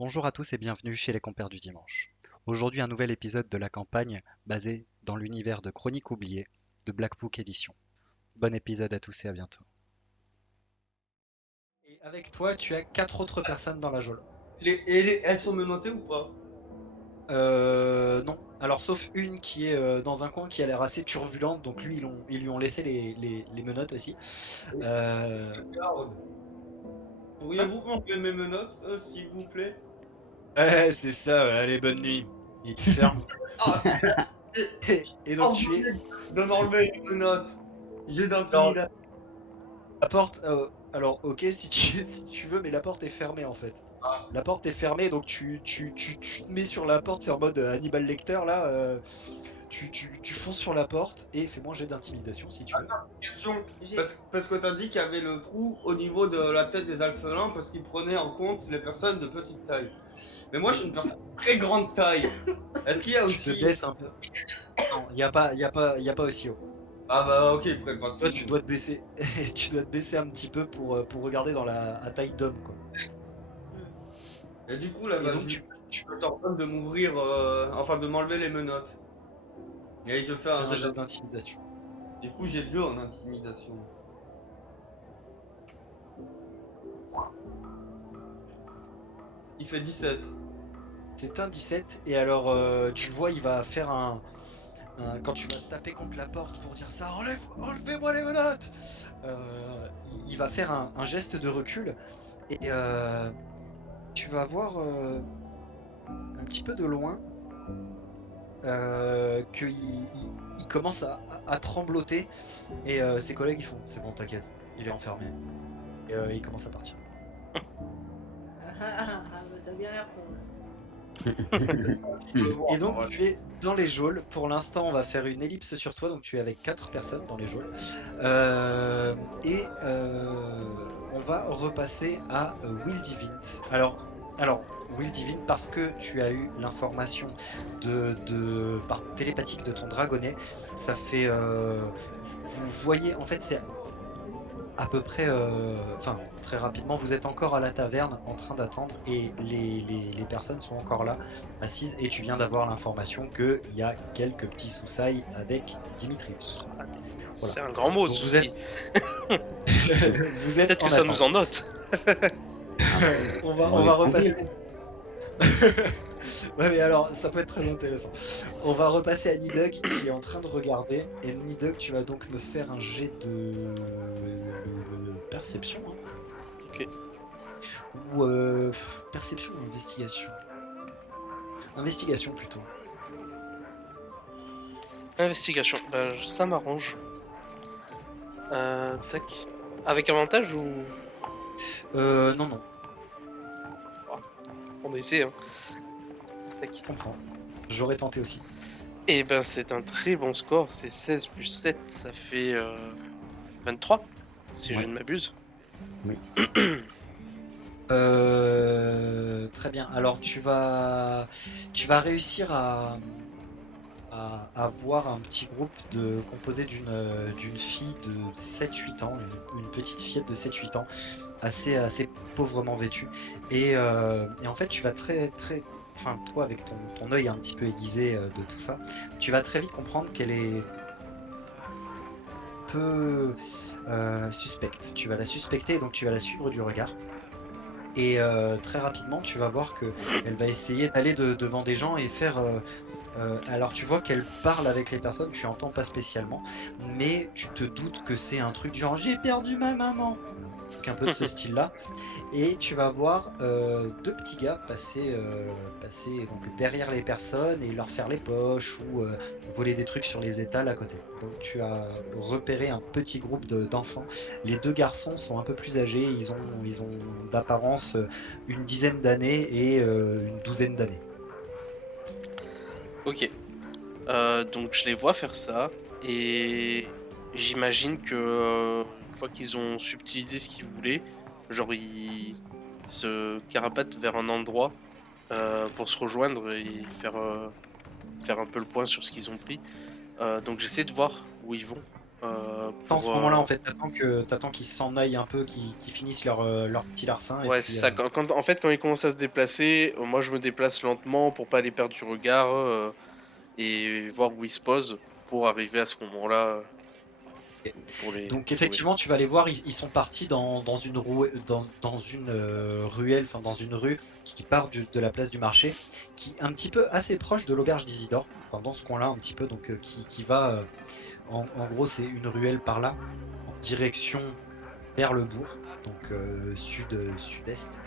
Bonjour à tous et bienvenue chez les Compères du Dimanche. Aujourd'hui, un nouvel épisode de la campagne basé dans l'univers de Chroniques oubliées de Black Book Edition. Bon épisode à tous et à bientôt. Et avec toi, tu as quatre autres personnes dans la geôle. Elles sont menottées ou pas? Non. Alors, sauf une qui est dans un coin qui a l'air assez turbulente, donc lui, ils lui ont laissé les menottes aussi. Oui. Euh, Garde. Quoi? Pourriez-vous m'enlever mes menottes, s'il vous plaît? Ouais, c'est ça, ouais, allez, bonne nuit. Et tu fermes. Ah, j'ai Et donc, tu es. envie de m'enlever les menottes. J'ai Alors, d'intimidation. la porte, alors ok si tu, si tu veux, mais la porte est fermée en fait. La porte est fermée, donc tu te mets sur la porte, c'est en mode Hannibal Lecter là. Tu fonces sur la porte et fais-moi un jet d'intimidation si tu veux. Question. J'ai. Parce que t'as dit qu'il y avait le trou au niveau de la tête des alphelins parce qu'ils prenaient en compte les personnes de petite taille. Mais moi, je Oui, suis une personne de très grande taille. Est-ce qu'il y a tu te aussi... baisses un peu. Non, il y a pas aussi haut. Ah bah ok, frère, pas de Toi, tu soucis. dois te baisser, tu dois te baisser un petit peu pour regarder dans la à taille d'homme quoi. Et du coup, là, Et donc tu je t'ordonne de m'ouvrir, enfin de m'enlever les menottes. Et je fais fais un un jet jet d'intimidation. d'intimidation. Du coup, j'ai 2 en intimidation. Il fait 17. C'est un 17 et alors tu le vois, il va faire quand tu vas taper contre la porte pour dire ça, enlevez-moi les menottes, il va faire un geste de recul et tu vas voir un petit peu de loin qu'il il commence à trembloter et ses collègues ils font c'est bon, t'inquiète, il est enfermé. Et il commence à partir. Bah, t'as bien l'air con. Je peux le Et voir, donc ouais. tu es dans les geôles. Pour l'instant, on va faire une ellipse sur toi, donc tu es avec quatre personnes dans les geôles. On va repasser à Will Divint. Alors, Will Divint, parce que tu as eu l'information par télépathique de ton dragonnet, ça fait. Vous voyez, en fait, c'est à peu près, enfin très rapidement, vous êtes encore à la taverne en train d'attendre et les personnes sont encore là, assises, et tu viens d'avoir l'information qu'il y a quelques petits soussailles avec Dimitrius. Voilà. C'est un grand mot, Donc vous êtes, souci. vous êtes Peut-être que en ça nous attente. en note. Ah bah, On va tranquille. repasser. Ouais, mais alors, ça peut être très intéressant. On va repasser à Nidug qui est en train de regarder. Et Nidug, tu vas donc me faire un jet de perception, hein. Ok. Ou perception ou investigation? Investigation plutôt. Investigation. Ça m'arrange. Tac. Avec avantage ou... Non, non, On essaie, hein. Tac. je comprends. J'aurais tenté aussi. Et ben c'est un très bon score. C'est 16 plus 7, ça fait 23, si je Ouais. ne m'abuse. Oui. Très bien. Alors tu vas réussir à voir un petit groupe composé d'une fille de 7-8 ans, une petite fillette de 7-8 ans, assez pauvrement vêtue. Et en fait, tu vas enfin, toi, avec ton œil un petit peu aiguisé de tout ça, tu vas très vite comprendre qu'elle est peu suspecte. Tu vas la suspecter, donc tu vas la suivre du regard. Et très rapidement, tu vas voir que elle va essayer d'aller devant des gens et faire. Alors, tu vois qu'elle parle avec les personnes, tu entends pas spécialement, mais tu te doutes que c'est un truc du genre j'ai perdu ma maman, donc un peu de ce style-là. Et tu vas voir deux petits gars passer donc derrière les personnes et leur faire les poches ou voler des trucs sur les étals à côté. Donc tu as repéré un petit groupe d'enfants. Les deux garçons sont un peu plus âgés, ils ont d'apparence une dizaine d'années et une douzaine d'années. Ok. Donc je les vois faire ça. Et j'imagine que une fois qu'ils ont subtilisé ce qu'ils voulaient, genre ils se carapatent vers un endroit pour se rejoindre et faire un peu le point sur ce qu'ils ont pris. Donc j'essaie de voir où ils vont. En ce pour, moment-là, en fait, t'attends qu'ils s'en aillent un peu, qu'ils finissent leur petit larcin. Et Ouais, puis, c'est ça. En fait, quand ils commencent à se déplacer, moi je me déplace lentement pour pas les perdre du regard et voir où ils se posent pour arriver à ce moment-là pour les donc trouver. effectivement, tu vas les voir, ils sont partis dans une dans une ruelle, enfin dans une rue qui part de la place du marché, qui est un petit peu assez proche de l'auberge d'Isidore, enfin dans ce coin-là un petit peu, donc qui va, en gros, c'est une ruelle par là, en direction vers le bourg, donc sud-est.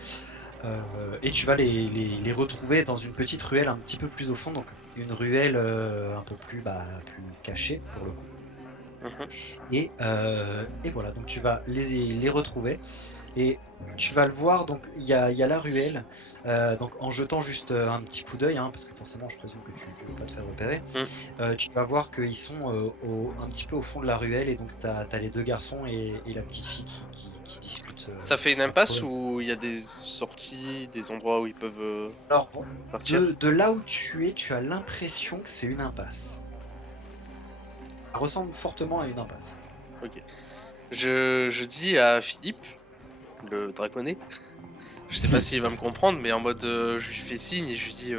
Et tu vas les retrouver dans une petite ruelle un petit peu plus au fond, donc une ruelle un peu plus, plus cachée pour le coup. Mhm. Et voilà, donc tu vas les retrouver et tu vas le voir, donc il y a la ruelle, donc en jetant juste un petit coup d'œil, hein, parce que forcément je présume que tu ne veux pas te faire repérer, tu vas voir qu'ils sont un petit peu au fond de la ruelle et donc tu as les deux garçons et la petite fille qui discutent Ça fait une entre impasse eux. où il y a des sorties, des endroits où ils peuvent Alors, partir? de là où tu es, tu as l'impression que c'est une impasse. Ça ressemble fortement à une impasse. Ok. Je dis à Philippe, le dragonnet, je sais pas s'il va me comprendre, mais en mode je lui fais signe et je lui dis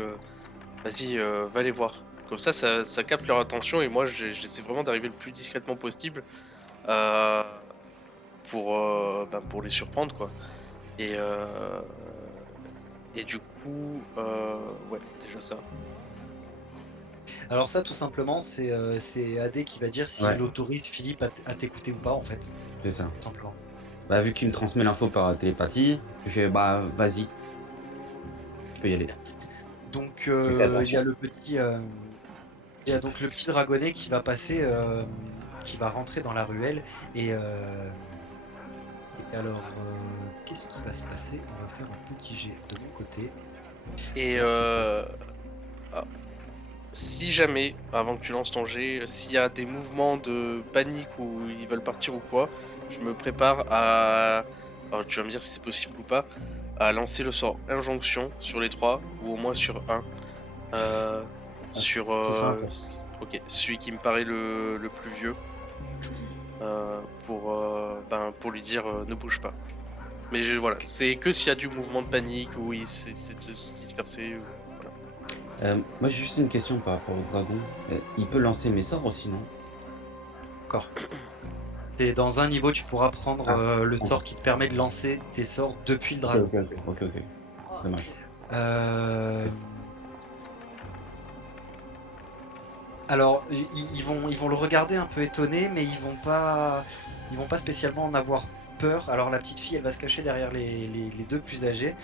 vas-y, va les voir. Comme ça capte leur attention et moi j'essaie vraiment d'arriver le plus discrètement possible euh, pour les surprendre quoi. Et, euh, et du coup, ouais, déjà ça. Alors ça, tout simplement, c'est AD qui va dire Ouais. s'il autorise Philippe à t'écouter ou pas, en fait. C'est ça. Tout simplement. Bah, vu qu'il me transmet l'info par télépathie, je fais bah, vas-y, tu peux y aller. Donc Fais il y a attention. le petit, il y a donc le petit dragonnet qui va passer, qui va rentrer dans la ruelle. Et alors, qu'est-ce qui va se passer? On va faire un petit jet de mon côté. Et Savoir ce qui se passe. ah, si jamais, avant que tu lances ton jet, s'il y a des mouvements de panique ou ils veulent partir ou quoi, je me prépare à. Alors tu vas me dire si c'est possible ou pas, à lancer le sort Injonction sur les trois, ou au moins sur un. Sur. Ce sera un sort. Ok, celui qui me paraît le plus vieux. Pour lui dire ne bouge pas. Mais voilà, c'est que s'il y a du mouvement de panique ou il s'est dispersé. Voilà. Moi, j'ai juste une question par rapport au dragon. Il peut lancer mes sorts aussi, non? D'accord. T'es dans un niveau, tu pourras prendre le sort qui te permet de lancer tes sorts depuis le dragon. Ok. Dommage. Alors, ils vont le regarder un peu étonné, mais ils vont pas spécialement en avoir peur. Alors la petite fille, elle va se cacher derrière les deux plus âgés,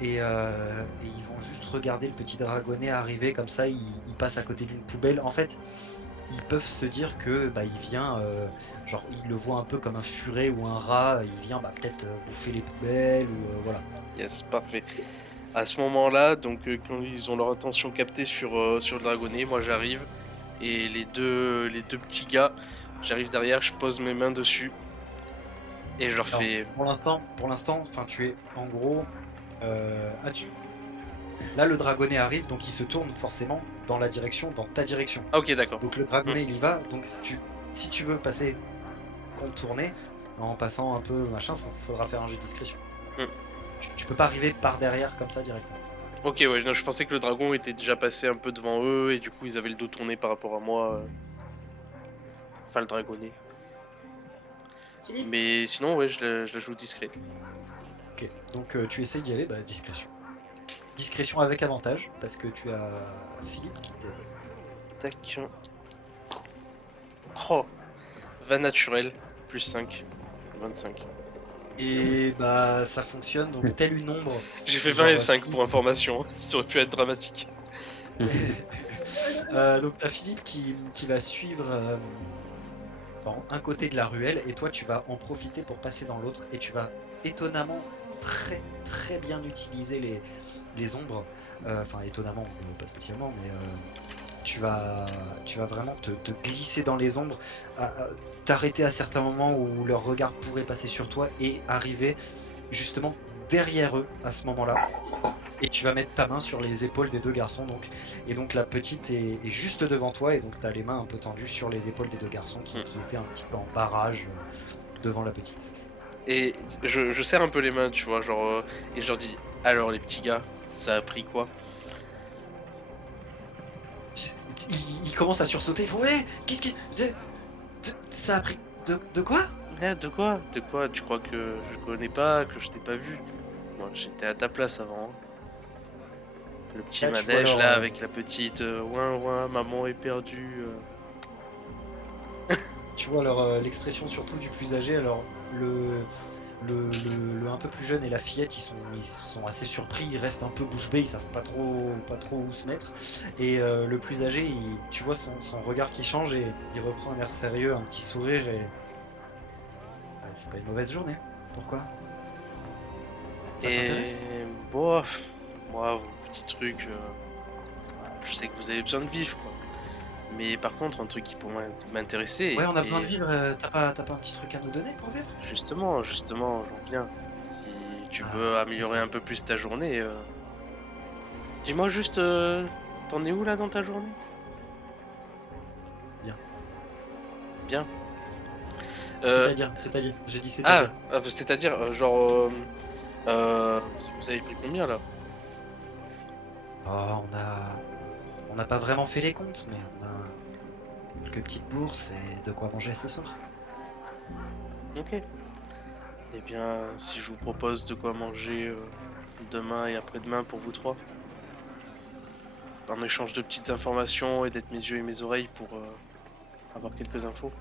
et ils vont juste regarder le petit dragonnet arriver comme ça. Il passe à côté d'une poubelle. En fait, ils peuvent se dire que il vient, genre ils le voient un peu comme un furet ou un rat. Il vient peut-être bouffer les poubelles ou voilà. Yes, parfait. À ce moment-là, donc quand ils ont leur attention captée sur le dragonnet, moi j'arrive et les deux petits gars, j'arrive derrière, je pose mes mains dessus et je leur Alors, fais. pour l'instant, enfin tu es en gros. Là, le dragonnet arrive, donc il se tourne forcément dans ta direction. Ah ok d'accord. Donc le dragonnet, il y va. Donc si tu veux passer, contourner, en passant un peu machin, faudra faire un jeu de discrétion. Mm. Tu peux pas arriver par derrière comme ça directement. Ok ouais, non, je pensais que le dragon était déjà passé un peu devant eux et du coup ils avaient le dos tourné par rapport à moi. Enfin le dragonnet. Philippe, Mais sinon ouais, je la joue discret. Ok. Donc tu essayes d'y aller, discrétion. Discrétion avec avantage, parce que tu as Philippe qui t'aide. Tac. Oh, 20 naturel, plus 5, 25. Et ça fonctionne, donc telle une ombre. J'ai fait 20 et Genre, 5 pour information, ça aurait pu être dramatique. Donc t'as Philippe qui va suivre dans un côté de la ruelle et toi tu vas en profiter pour passer dans l'autre et tu vas étonnamment très très bien utiliser les ombres. Enfin étonnamment, pas spécialement, mais tu vas vraiment te glisser dans les ombres, t'arrêter à certains moments où leur regard pourrait passer sur toi et arriver justement derrière eux à ce moment-là. Et tu vas mettre ta main sur les épaules des 2 garçons. Et donc la petite est juste devant toi. Et donc tu as les mains un peu tendues sur les épaules des 2 garçons qui étaient un petit peu en barrage devant la petite. Et je serre un peu les mains, tu vois, genre, et je leur dis, alors les petits gars, ça a pris quoi? Ils commencent à sursauter. Ils font ouais, qu'est-ce qui. Ça a pris. De quoi? De quoi? De quoi? Tu crois que je connais pas, que je t'ai pas vu? Moi, j'étais à ta place avant. Hein. Le petit Là, tu vois manège leur, là avec la petite ouin ouin, maman est perdue. Tu vois leur l'expression surtout du plus âgé. Alors le un peu plus jeune et la fillette, ils sont assez surpris, ils restent un peu bouche bée, ils savent pas trop où se mettre. Et le plus âgé, tu vois son regard qui change et il reprend un air sérieux, un petit sourire et ah, c'est pas une mauvaise journée. Pourquoi? Ça t'intéresse? Et bof, moi, vos petits trucs, je sais que vous avez besoin de vivre quoi. Mais par contre, un truc qui pourrait m'intéresser, Ouais, on a besoin de et vivre. T'as pas un petit truc à nous donner pour vivre? justement, j'en viens. Si tu Ah, veux améliorer ok. un peu plus ta journée, dis-moi juste, t'en es où là dans ta journée? Bien. Bien. Euh, C'est-à-dire, j'ai dit ah, c'est-à-dire. c'est-à-dire, vous avez pris combien là? Oh, on n'a pas vraiment fait les comptes, mais on a quelques petites bourses et de quoi manger ce soir. Ok. Eh bien, si je vous propose de quoi manger demain et après-demain pour vous trois, en échange de petites informations et d'être mes yeux et mes oreilles pour avoir quelques infos.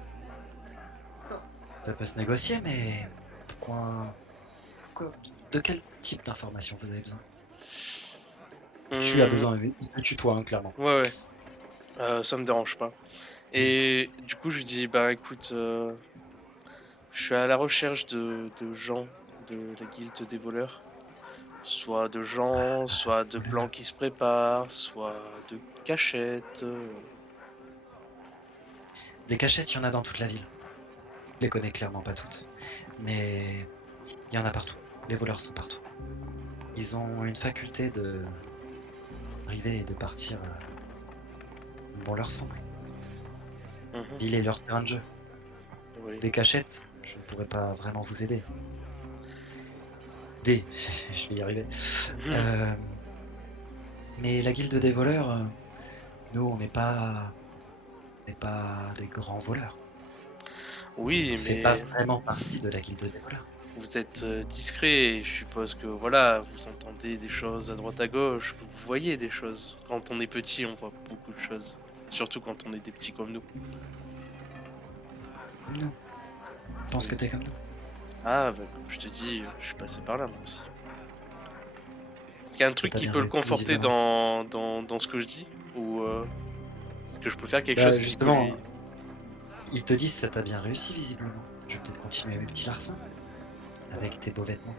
Ça peut se négocier, mais pourquoi- de quel type d'information vous avez besoin? Tu as Hum, besoin de tutoie, hein, clairement. ouais, ouais, ça me dérange pas. Et du coup, je lui dis, bah écoute, je suis à la recherche de gens de la guilde des voleurs. Soit de gens, soit de plans qui se préparent, soit de cachettes. Des cachettes, il y en a dans toute la ville. Je les connais clairement pas toutes, mais il y en a partout. Les voleurs sont partout. Ils ont une faculté de arriver et de partir bon leur semble. Mhm, Ville est leur terrain de jeu. oui. Des cachettes, je ne pourrais pas vraiment vous aider. Je vais y arriver. Mhm. Euh, mais la guilde des voleurs, nous, on n'est pas des grands voleurs. Oui, On fait pas mais vraiment partie de la guilde des voleurs. vous êtes discret. Et je suppose que voilà, vous entendez des choses à droite à gauche, que vous voyez des choses. Quand on est petit, on voit beaucoup de choses. Surtout quand on est des petits comme nous. Nous, je pense que t'es comme nous. Ah, bah, comme je te dis, je suis passé par là moi aussi. Est-ce qu'il y a un Ça truc t'a qui bien peut le réussi, conforter visiblement. dans ce que je dis? Ou est-ce que je peux faire quelque Bah, chose qui peut lui... justement, ils te disent ça t'a bien réussi, visiblement. Je vais peut-être continuer mes petits larcins avec tes beaux vêtements.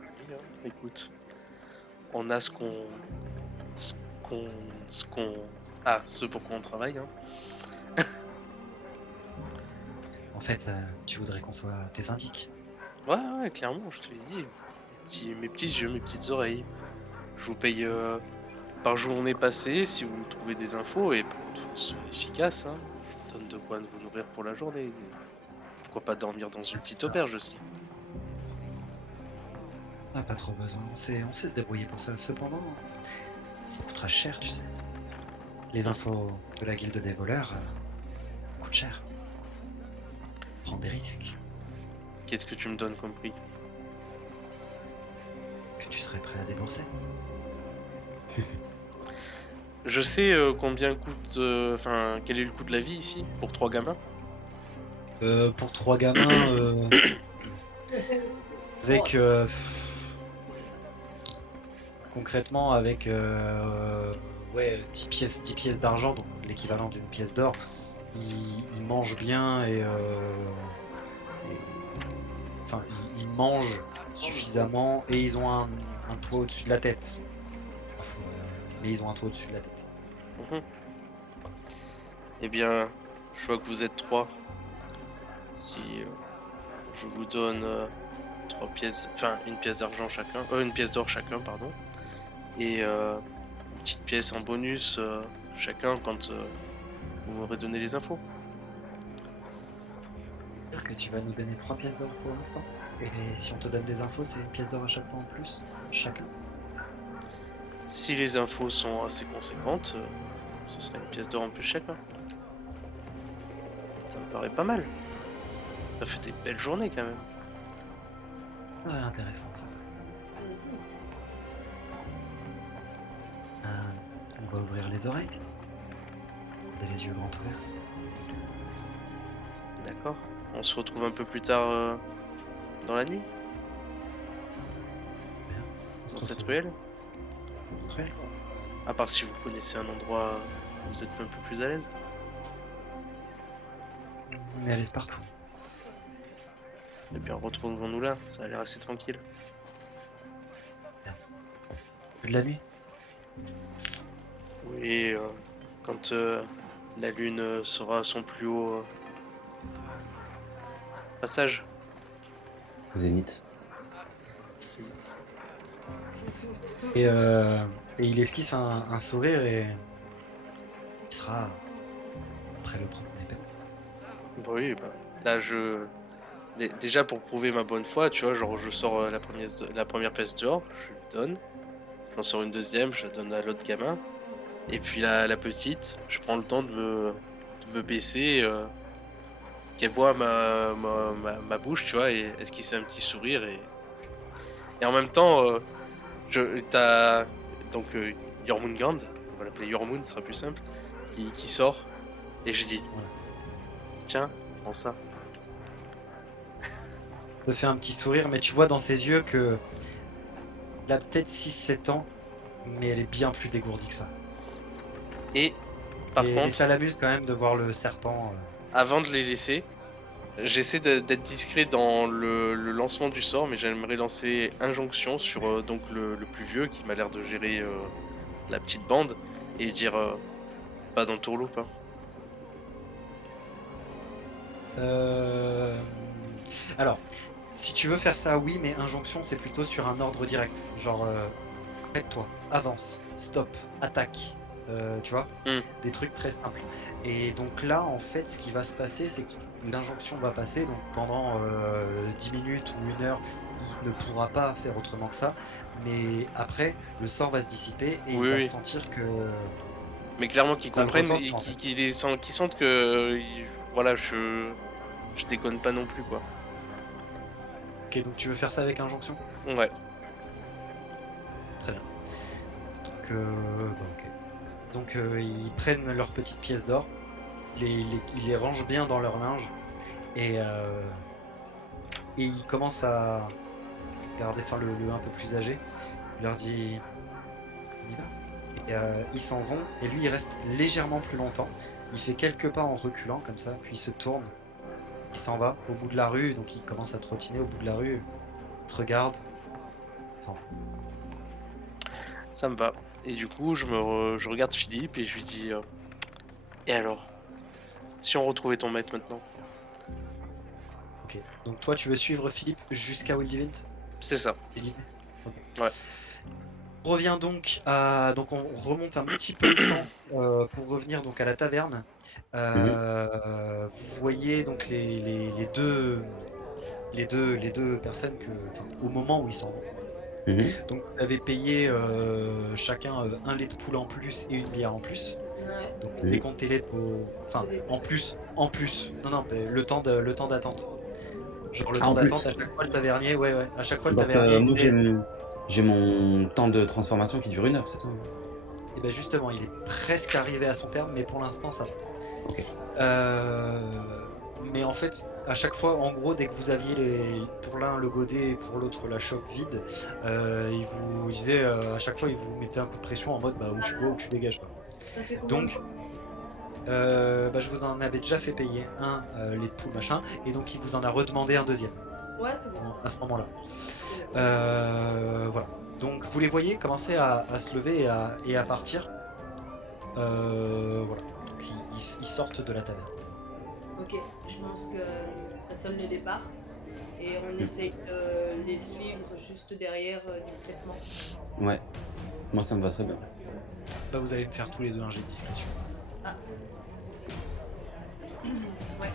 Oui, hein, écoute, on a ce qu'on... Ce qu'on... Ce qu'on... Ah, ce pour quoi on travaille, hein. En fait, tu voudrais qu'on soit tes indiques. Ouais, ouais, clairement, je te l'ai dit. Mes petits yeux, mes petites oreilles. Je vous paye par journée passée si vous me trouvez des infos et par contre, faut que ce soit efficace, hein. Je vous donne de quoi vous nourrir pour la journée. Pourquoi pas dormir dans une petite Ça, auberge aussi? on n'a pas trop besoin. On sait se débrouiller pour ça. Cependant, ça coûtera cher, tu sais. Les infos de la guilde des voleurs coûtent cher. Prends des risques Qu'est-ce que tu me donnes comme prix? que tu serais prêt à débourser. Je sais combien coûte... Enfin, quel est le coût de la vie ici pour 3 gamins? Pour 3 gamins, avec concrètement avec ouais, 10 pièces d'argent, donc l'équivalent d'une pièce d'or, ils mangent bien et- enfin ils mangent suffisamment et ils ont un toit au-dessus de la tête. Enfin, mais ils ont un toit au-dessus de la tête. Mhm. Eh bien, je vois que vous êtes 3. Si je vous donne 3 pièces, enfin une pièce d'argent chacun, une pièce d'or chacun, pardon. Et une petite pièce en bonus chacun quand vous m'aurez donné les infos. C'est-à-dire que tu vas nous donner 3 pièces d'or pour l'instant. Et si on te donne des infos, c'est une pièce d'or à chaque fois en plus, chacun. Si les infos sont assez conséquentes, ce serait une pièce d'or en plus chacun. Ça me paraît pas mal. Ça fait des belles journées quand même. Ah, intéressant ça. On va ouvrir les oreilles. Garder les yeux grands ouverts. D'accord. On se retrouve un peu plus tard dans la nuit, On se dans cette retrouve. ruelle. Ruelle. À part si vous connaissez un endroit où vous êtes un peu plus à l'aise. Mais elle laisse partout. Et bien retrouvons-nous là, ça a l'air assez tranquille. De la nuit. Oui, quand la lune sera à son plus haut passage. Au zénith. C'est vite. Et il esquisse un sourire et il sera après le premier pet. Oui, bah, là déjà pour prouver ma bonne foi, tu vois, genre je sors la première pièce dehors, je lui donne. J'en sors une deuxième, je la donne à l'autre gamin. Et puis la petite, je prends le temps de me baisser, qu'elle voit ma bouche, tu vois, et esquisser un petit sourire. Et en même temps, t'as donc Jormungand, on va l'appeler Jormund, ce sera plus simple, qui sort. Et je dis, Voilà. tiens, prends ça. te fait un petit sourire, mais tu vois dans ses yeux que elle a peut-être 6-7 ans, mais elle est bien plus dégourdie que ça. Et par Et contre, ça l'amuse quand même de voir le serpent. avant de les laisser, j'essaie d'être discret dans le lancement du sort, mais j'aimerais lancer injonction sur donc le plus vieux qui m'a l'air de gérer la petite bande et dire pas dans tourloupe. Hein. Alors, si tu veux faire ça, oui, mais injonction, c'est plutôt sur un ordre direct. Genre, arrête-toi, avance, stop, attaque. Tu vois, des trucs très simples. Et donc là, en fait, ce qui va se passer, c'est que l'injonction va passer. Donc pendant 10 minutes ou 1 heure, il ne pourra pas faire autrement que ça. Mais après, le sort va se dissiper et il Oui, va oui. sentir que. Mais clairement qu'ils T'as le comprennent ressenti, et en fait. qu'ils sentent que voilà, je déconne pas non plus quoi. Ok, donc tu veux faire ça avec injonction? Ouais. Très bien. Donc, ok. Donc ils prennent leurs petites pièces d'or, ils les rangent bien dans leur linge et ils commencent à regarder, enfin le un peu plus âgé, il leur dit on y va. Et ils s'en vont et lui il reste légèrement plus longtemps. Il fait quelques pas en reculant comme ça, puis il se tourne, il s'en va au bout de la rue, donc il commence à trottiner au bout de la rue, il te regarde, il s'en va. Ça me va. Et du coup, je regarde Philippe et je lui dis et alors, si on retrouvait ton maître maintenant? Ok. Donc toi tu veux suivre Philippe jusqu'à Wildivint? C'est ça. C'est l'idée. Ok. Ouais. On revient donc à. Donc on remonte un petit peu le temps pour revenir donc à la taverne. Vous voyez donc les deux personnes au moment où ils s'en vont. Donc vous avez payé chacun un lait de poule en plus et une bière en plus. Ouais. Donc Oui. décomptez les enfin en plus. Non, mais le temps d'attente. Genre le Ah, temps en plus. d'attente, à chaque fois le tavernier, ouais, à chaque fois le Donc, tavernier moi, disait, j'ai mon temps de transformation qui dure 1 heure, c'est ça? et ben justement, il est presque arrivé à son terme, mais pour l'instant ça va. Ok. Mais en fait, à chaque fois, en gros, dès que vous aviez pour l'un le godet et pour l'autre la chope vide, il vous disait à chaque fois, il vous mettait un coup de pression en mode bah, où tu bois ou tu dégages. Quoi. Ça fait combien de Donc, temps je vous en avais déjà fait payer un lait de poule machin, et donc il vous en a redemandé un deuxième Ouais, c'est bon. à ce moment-là. C'est bon. Voilà. Donc vous les voyez commencer à se lever et à partir. Voilà. Donc ils sortent de la taverne. Ok, je pense que ça sonne le départ. et on essaye de les suivre juste derrière discrètement. Ouais. Moi, ça me va très bien. Bah, vous allez me faire tous les deux un jet de discrétion. Ouais.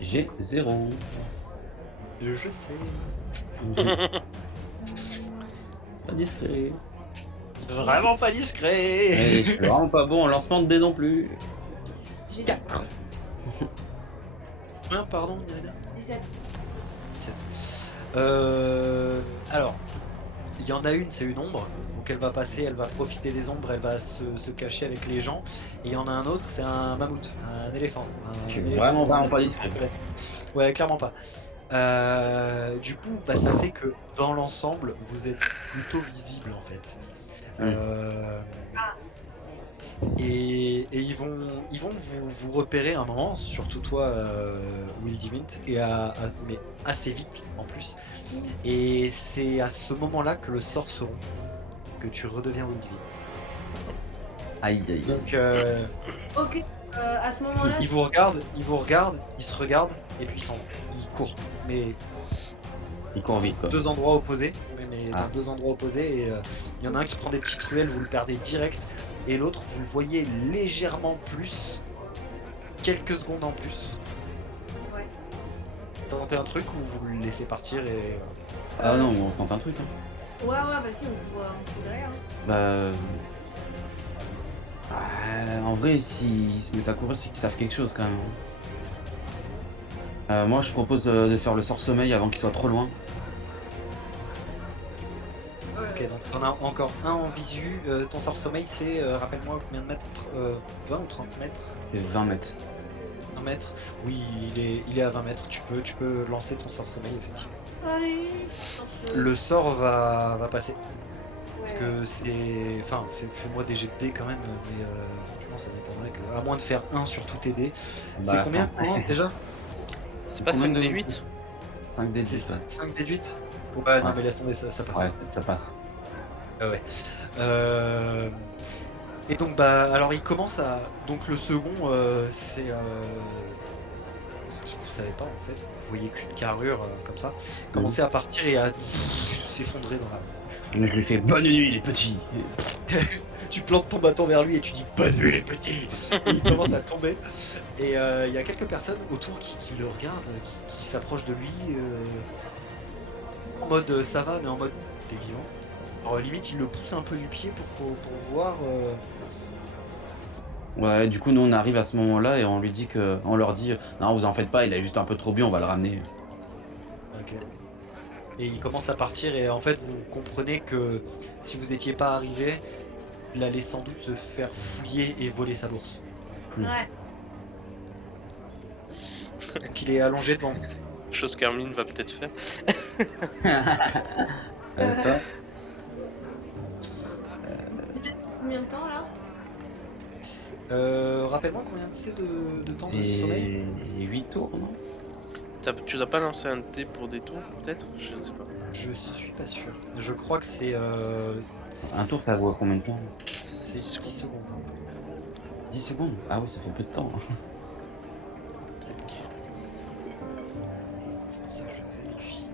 J'ai 0. Le jeu c'est Pas discret. vraiment pas discret. Et je suis vraiment pas bon en lancement de dés non plus. J'ai 4. Combien, pardon, Irina? 17. 17. Alors, il y en a une, c'est une ombre. Donc elle va passer, elle va profiter des ombres, elle va se cacher avec les gens. Et il y en a un autre, c'est un mammouth, un éléphant. Je suis éléphant, vraiment pas discret. Ouais, clairement pas. Du coup, bah, ça fait que dans l'ensemble, vous êtes plutôt visible en fait. Et ils vont vous repérer un moment, surtout toi, Will Divint, et mais assez vite en plus. Et c'est à ce moment-là que le sort se rompt, que tu redeviens Will Divint. Aïe aïe. Donc Ok, à ce moment-là, ils vous regardent, ils se regardent, et puis ils s'en vont. Ils courent. Mais Il court vite quoi. deux endroits opposés, mais Ah. dans deux endroits opposés, et il y en a un qui prend des petites ruelles, vous le perdez direct, et l'autre vous le voyez légèrement plus, quelques secondes en plus. ouais. Tentez un truc ou vous le laissez partir et... Ah non, on tente un truc. Hein. Ouais, bah si, on voit derrière. Hein. Bah. En vrai, s'ils se mettent à courir, c'est qu'ils savent quelque chose quand même. Moi, je propose de faire le sort sommeil avant qu'il soit trop loin. Ok, donc t'en as encore un en visu. Ton sort sommeil, c'est, rappelle-moi combien de mètres, 20 ou 30 mètres? C'est 20 mètres. 1 mètre. Oui, il est à 20 mètres. Tu peux lancer ton sort sommeil, effectivement. Allez. Le sort va passer. Parce Ouais. que c'est... Enfin, fais-moi des jets de dés quand même, mais franchement, ça m'étonnerait que... À moins de faire 1 sur tous tes dés. C'est Bah, combien enfin, qu'on lance déjà? C'est pas Combien 5 de- des 8? 5 d C'est 10. 5 déduites? Ouais, non, Ouais. mais laisse tomber, ça passe. Ouais, ça passe. Ah ouais. Et donc, bah, alors il commence à... Donc le second, c'est... Vous savez pas, en fait. Vous voyez qu'une carrure, comme ça, commencer à partir et à s'effondrer dans la... Mais je lui fais bonne nuit les petits. Tu plantes ton bâton vers lui et tu dis bonne nuit les petits. Et il commence à tomber et il y a quelques personnes autour qui le regardent, qui s'approchent de lui en mode ça va, mais en mode t'es vivant. Alors limite il le pousse un peu du pied pour voir. Ouais, du coup, nous on arrive à ce moment-là et on lui dit que. On leur dit non, vous en faites pas, il a juste un peu trop bu, on va le ramener. Ok. Et il commence à partir et en fait vous comprenez que si vous étiez pas arrivé, il allait sans doute se faire fouiller et voler sa bourse. Ouais. Donc il est allongé devant vous. Chose qu'Hermine va peut-être faire. Ça, Combien de temps là? Rappelle-moi combien c'est de temps de sommeil? et 8 tours, non? Tu dois pas lancer un dé pour des tours, peut-être? Je sais pas. Je suis pas sûr. Je crois que c'est Un tour, ça vaut combien de temps? 10 secondes. 10 secondes? Ah oui, ça fait peu de temps. C'est pour ça. C'est pour ça que je vérifie.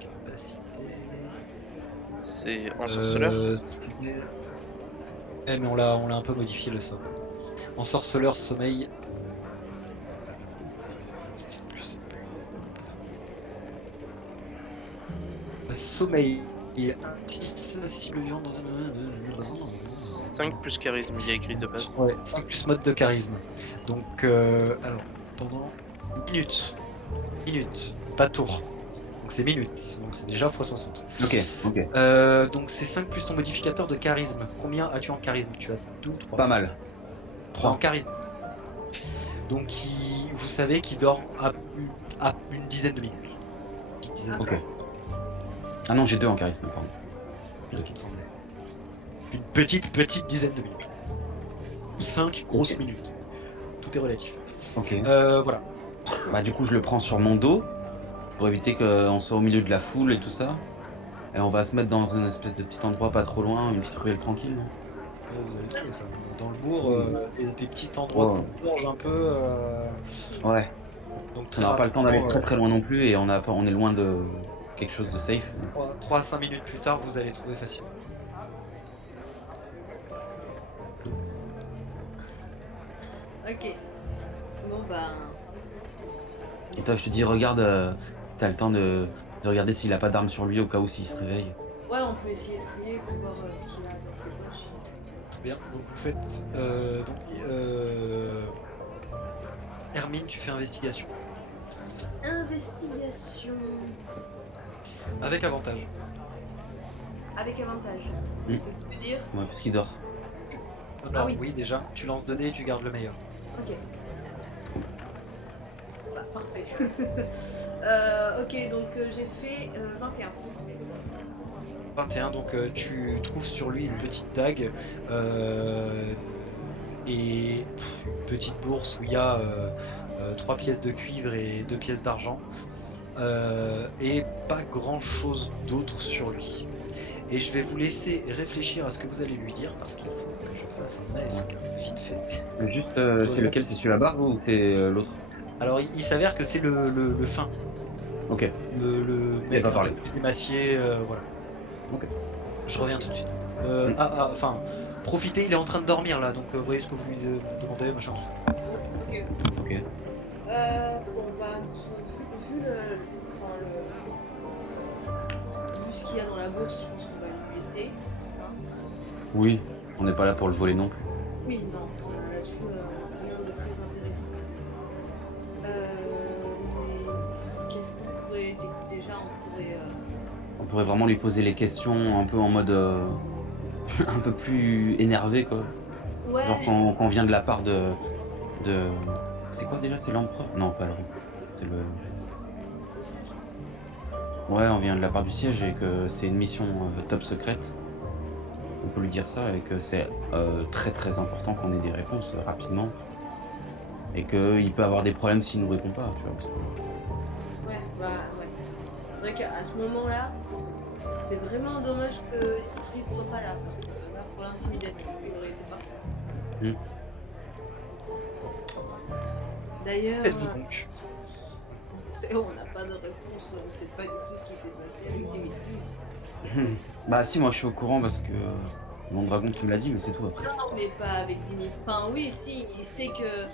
Capacité. C'est ensorceleur? Eh mais on l'a un peu modifié le sort. Ensorceleur sommeil. C'est plus. Sommeil. 6 si le viande. 5 plus charisme, il y a écrit de base. Ouais, 5 plus mode de charisme. Donc, alors, pendant minutes, pas tour. Donc c'est minutes, donc c'est déjà x60. Ok, ok. Donc c'est 5 plus ton modificateur de charisme. Combien as-tu en charisme? Tu as 2 ou 3? Pas mal. En 3. charisme. Donc vous savez qu'il dort à une dizaine de minutes. Une dizaine de Ok. minutes, Ah non, j'ai 2 en charisme, pardon. c'est ce qui me semblait. Une petite dizaine de minutes. 5 grosses Ok. minutes. Tout est relatif. Ok. Voilà. Bah du coup, je le prends sur mon dos pour éviter qu'on soit au milieu de la foule et tout ça. Et on va se mettre dans une espèce de petit endroit pas trop loin, une petite ruelle tranquille. Non? Vous avez trouvé ça. Dans le bourg, des petits endroits Ouais. qu'on plonge un peu. Ouais. Donc On très n'aura pas le temps d'aller rapidement, très loin non plus et on est loin de quelque chose de safe. 3 à 5 minutes plus tard, vous allez trouver facilement. Ok. Bon bah. Et toi, je te dis, regarde, t'as le temps de regarder s'il a pas d'arme sur lui au cas où s'il se réveille. Ouais, on peut essayer de fouiller pour voir ce qu'il a dans ses poches. Bien, donc vous faites. Hermine, tu fais investigation. Investigation. Avec avantage. Avec avantage. Mm. C'est ce que tu veux dire? Ouais, parce qu'il dort. Alors oui. oui, déjà, tu lances 2 dés et tu gardes le meilleur. Ok. Bah, parfait. Ok, donc j'ai fait 21. 21, donc tu trouves sur lui une petite dague et une petite bourse où il y a 3 pièces de cuivre et 2 pièces d'argent et pas grand chose d'autre sur lui. Et je vais vous laisser réfléchir à ce que vous allez lui dire parce qu'il faut que je fasse un AFK vite fait. Juste, c'est lequel? C'est celui là-bas ou c'est l'autre? Alors il s'avère que c'est le fin, Ok. le Il mec va un parler. peu plus émacié, voilà. Ok. Je reviens tout de suite. Mm. Enfin, profitez, il est en train de dormir là, donc voyez ce que vous lui demandez, machin. Tout ça. Ok. Ok. Bon bah, vu vu ce qu'il y a dans la bourse, je pense qu'on va lui laisser. Hein. Oui, on n'est pas là pour le voler non plus. Oui, non, là-dessus, rien de très intéressant. Mais qu'est-ce qu'on pourrait. Déjà, on pourrait. On pourrait vraiment lui poser les questions un peu en mode un peu plus énervé quoi. Ouais, Genre quand on vient de la part de... C'est quoi déjà? C'est l'empereur? Non, pas l'empereur. C'est le... Ouais, on vient de la part du siège et que c'est une mission top secrète. On peut lui dire ça et que c'est très important qu'on ait des réponses rapidement. Et qu'il peut avoir des problèmes s'il nous répond pas, tu vois. Parce que- ouais, bah ouais. C'est vrai qu'à ce moment-là, c'est vraiment dommage que Dimitri ne soit pas là, parce que là, pour l'intimidation, il aurait été parfait. D'ailleurs, Faites-vous donc. on n'a pas de réponse, on ne sait pas du tout ce qui s'est passé avec Dimitri. Bah si, moi je suis au courant parce que mon dragon qui me l'a dit, mais c'est tout après. Non, mais pas avec Dimitri. Enfin, oui, si, il sait que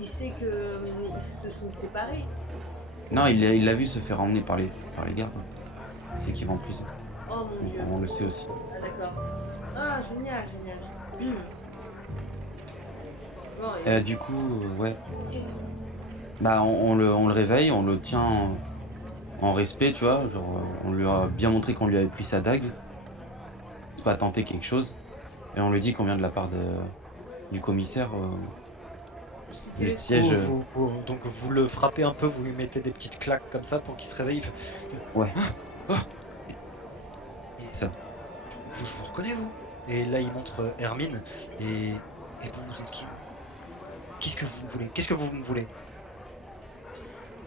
ils se sont séparés. Non, il l'a vu se faire emmener par les gardes. C'est qu'il va en prison. Oh mon Donc, dieu. on le sait aussi. Ah, d'accord. Ah, génial, génial. Bon, et... Du coup, ouais. Bah on le réveille, on le tient en respect, tu vois. Genre, on lui a bien montré qu'on lui avait pris sa dague. C'est pas tenter quelque chose. Et on lui dit qu'on vient de la part du commissaire c'était du les- siège. Donc vous le frappez un peu, vous lui mettez des petites claques comme ça pour qu'il se réveille. Il fait, Ouais, Et ça. je vous reconnais vous. Et là il montre Hermine et vous êtes qui? Qu'est-ce que vous me voulez? Qu'est-ce que vous me voulez?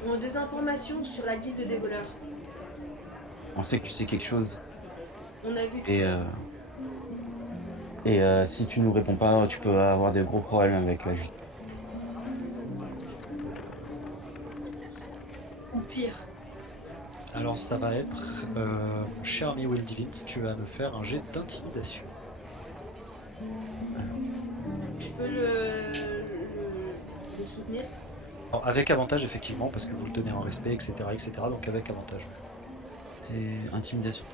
On a des informations sur la guilde des voleurs. On sait que tu sais quelque chose. On a vu Et si tu nous réponds pas, tu peux avoir des gros problèmes avec la justice. ou pire. Alors ça va être mon cher ami Will Divins, tu vas me faire un jet d'intimidation. Je peux le soutenir. Alors, avec avantage effectivement parce que vous le tenez en respect, etc. Donc avec avantage. C'est intimidation.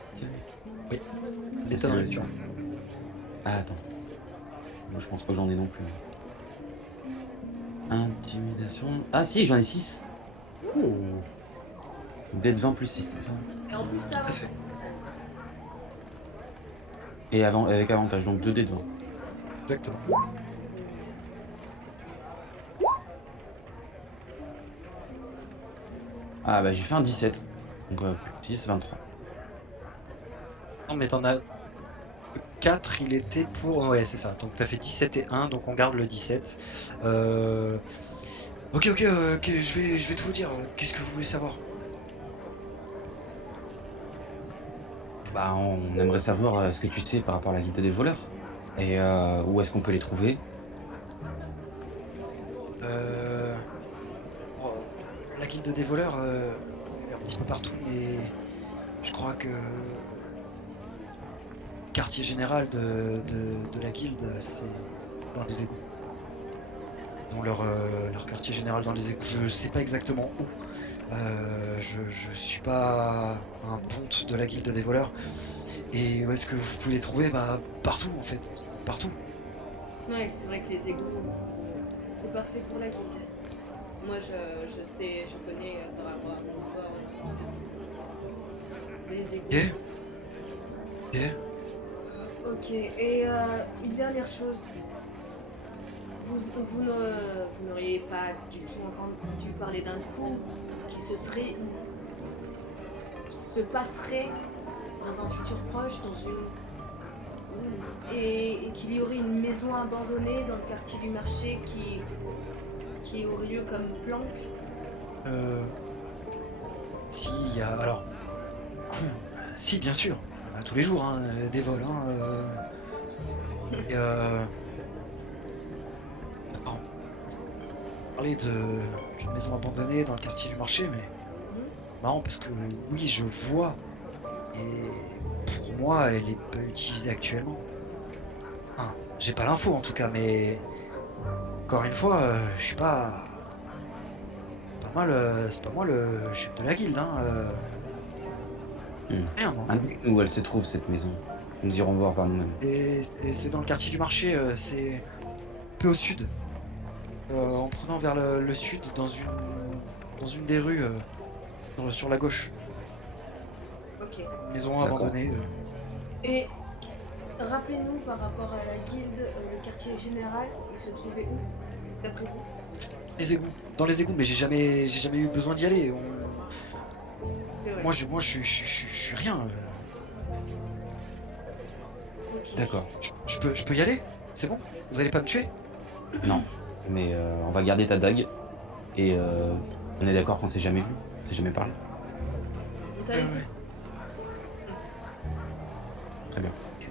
L'état de C'est- lecture. Ah attends. Moi je pense pas que j'en ai non plus. Intimidation. Ah si, j'en ai 6. D'être 20 plus 6, c'est ça. Et en plus, t'as Tout à fait. Et avec avantage, donc 2 dés de 20. Exactement. Ah bah j'ai fait un 17. Donc 6, 23. Non mais t'en as 4, il était pour... Ouais c'est ça, donc t'as fait 17 et 1, donc on garde le 17. Ok, je vais tout vous dire, qu'est-ce que vous voulez savoir? Bah on aimerait savoir ce que tu sais par rapport à la guilde des voleurs. Et où est-ce qu'on peut les trouver? Euh... oh, guilde des voleurs, elle est un petit peu partout, mais je crois que quartier général de la guilde, c'est dans les égouts. Dans leur quartier général dans les égouts. Je sais pas exactement où. Je suis pas un ponte de la guilde des voleurs. Et où est-ce que vous pouvez les trouver? Bah partout en fait. Partout. Ouais, c'est vrai que les égouts, c'est parfait pour la guilde. Moi, je sais, je connais par rapport à mon histoire aussi. Les égouts. Ok. Ok. Ok, et une dernière chose. Vous n'auriez pas du tout entendu parler d'un coup qui se passerait dans un futur proche, et qu'il y aurait une maison abandonnée dans le quartier du marché qui aurait lieu comme planque. Si, il y a. Alors. Coup. Si, bien sûr. On a tous les jours, hein, des vols. Hein, et alors, on parlait d'une maison abandonnée dans le quartier du marché, mais. Marrant parce que oui, je vois. Et pour moi, elle est pas utilisée actuellement. Enfin, j'ai pas l'info en tout cas, mais. Encore une fois, je suis pas. C'est pas moi le chef de la guilde, hein. Rien, moi. Indique-nous où elle se trouve cette maison. Nous irons voir par nous-mêmes. Et c'est dans le quartier du marché, c'est un peu au sud. En prenant vers le sud, dans une des rues, sur la gauche. Ok. Une maison D'accord. abandonnée. Et rappelez-nous par rapport à la guilde, le quartier général, il se trouvait où, d'après vous? Les égouts. Dans les égouts, mais j'ai jamais eu besoin d'y aller. C'est vrai. Moi, je suis rien. Ok. D'accord. Je peux y aller? C'est bon? Vous allez pas me tuer? Non. Mais on va garder ta dague. Et on est d'accord qu'on s'est jamais vu. On s'est jamais parlé. On t'a laissé. Ouais. Très bien. Tu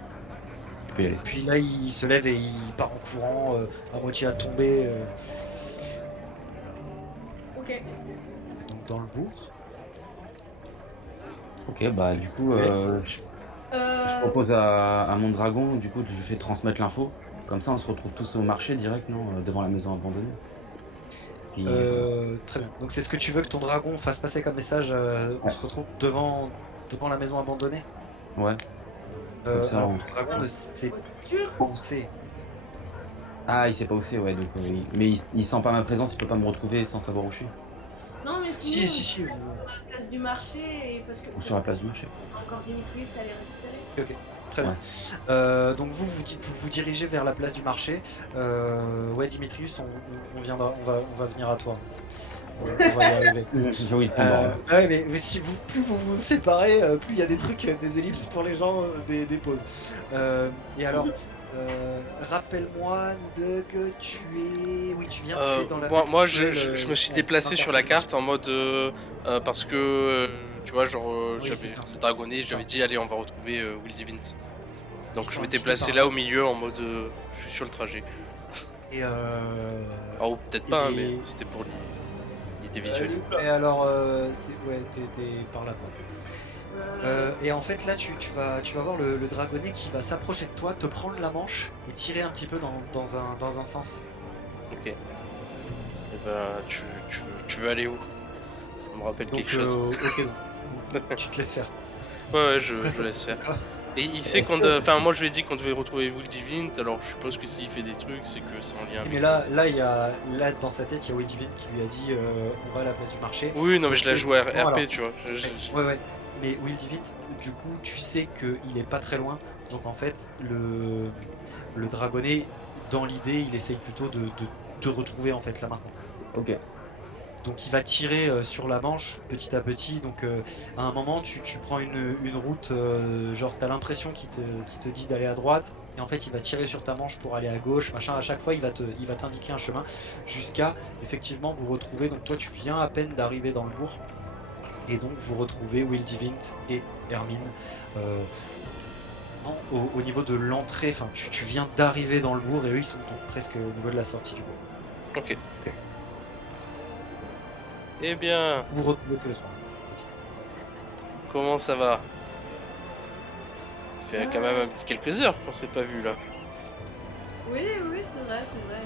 peux y aller. Puis là, il se lève et il part en courant, à moitié à tomber, Ok. donc dans le bourg. Ok, bah du coup, je propose à mon dragon, du coup, je lui fais transmettre l'info. Comme ça, on se retrouve tous au marché direct, non? Devant la maison abandonnée. Puis, Très bien. Donc c'est ce que tu veux que ton dragon fasse passer comme message. On Ouais. se retrouve devant la maison abandonnée. ouais. Comme ça, Alors on- ton dragon ne sait Sûr? pas où c'est. Ah, il sait pas où c'est, ouais, donc mais il sent pas ma présence, il peut pas me retrouver sans savoir où je suis. Non, mais sinon, Si. on va à la place du marché, et parce que Ou sur la place du marché. encore Dimitrius à les récupérer. Ok. Très bien. Donc vous dirigez vers la place du marché. Ouais, Dimitrius, on va venir à toi. On va y arriver. Oui, c'est bon. Ouais, mais si plus vous vous séparez, plus il y a des trucs, des ellipses pour les gens, des pauses. Et alors, rappelle-moi, Nide, que tu es. Oui, tu es dans la. Moi, tu es je me suis ouais, déplacé sur la carte en mode parce que tu vois, genre Oui, c'est j'avais ça. le dragonnet, C'est j'avais ça. dit allez, on va retrouver Will Divint. Donc Ils je sont m'étais un petit peu placé par là là. au milieu en mode je suis sur le trajet. Et Alors ou peut-être et pas, hein, les- mais c'était pour l'idée visuelle. Et alors, ouais, t'es par là, quoi. Et en fait, là, tu vas voir le dragonnet qui va s'approcher de toi, te prendre la manche et tirer un petit peu dans un sens. Ok. Et bah tu veux aller où? Ça me rappelle Donc, quelque chose. ok, donc, tu te laisses faire. Ouais, Après, je ça- laisse faire. D'accord. Et il sait qu'on enfin moi je lui ai dit qu'on devait retrouver Will Divint, alors je suppose que s'il fait des trucs, c'est que c'est en lien avec. Mais là, dans sa tête, il y a Will Divine qui lui a dit on va à la place du marché. Oui, non mais je la joue à RP, Alors, tu vois. ouais. Mais Will Divine, du coup, tu sais qu'il est pas très loin. Donc en fait, le dragonnet, dans l'idée, il essaye plutôt de te retrouver en fait là maintenant. Ok. Donc il va tirer sur la manche petit à petit. Donc à un moment, tu prends une route, genre t'as l'impression qu'il te dit d'aller à droite. Et en fait, il va tirer sur ta manche pour aller à gauche. Machin. À chaque fois, il va t'indiquer un chemin jusqu'à effectivement vous retrouver. Donc toi, tu viens à peine d'arriver dans le bourg. Et donc vous retrouvez Will Divint et Hermine. Au niveau de l'entrée, enfin tu viens d'arriver dans le bourg et eux ils sont donc presque au niveau de la sortie du bourg. Ok. Eh bien, Vous retrouvez tous les trois. comment ça va? Ça fait quand même quelques heures qu'on s'est pas vu là. Oui, oui, c'est vrai, c'est vrai.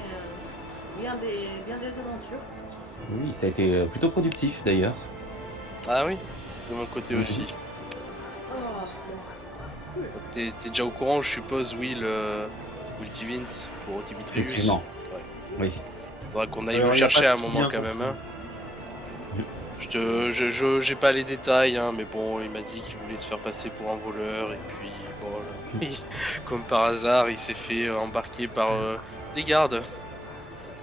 Bien des aventures. Oui, ça a été plutôt productif d'ailleurs. Ah oui, de mon côté Mhm. aussi. Oh, cool. T'es déjà au courant, je suppose, Will Divint pour Dimitrius. Effectivement. Ouais. Oui. Faudra qu'on aille Alors, le y a chercher pas à un tout moment bien quand même. Hein. Mhm. J'ai pas les détails, hein, mais bon, il m'a dit qu'il voulait se faire passer pour un voleur et puis bon, comme par hasard, il s'est fait embarquer par des gardes,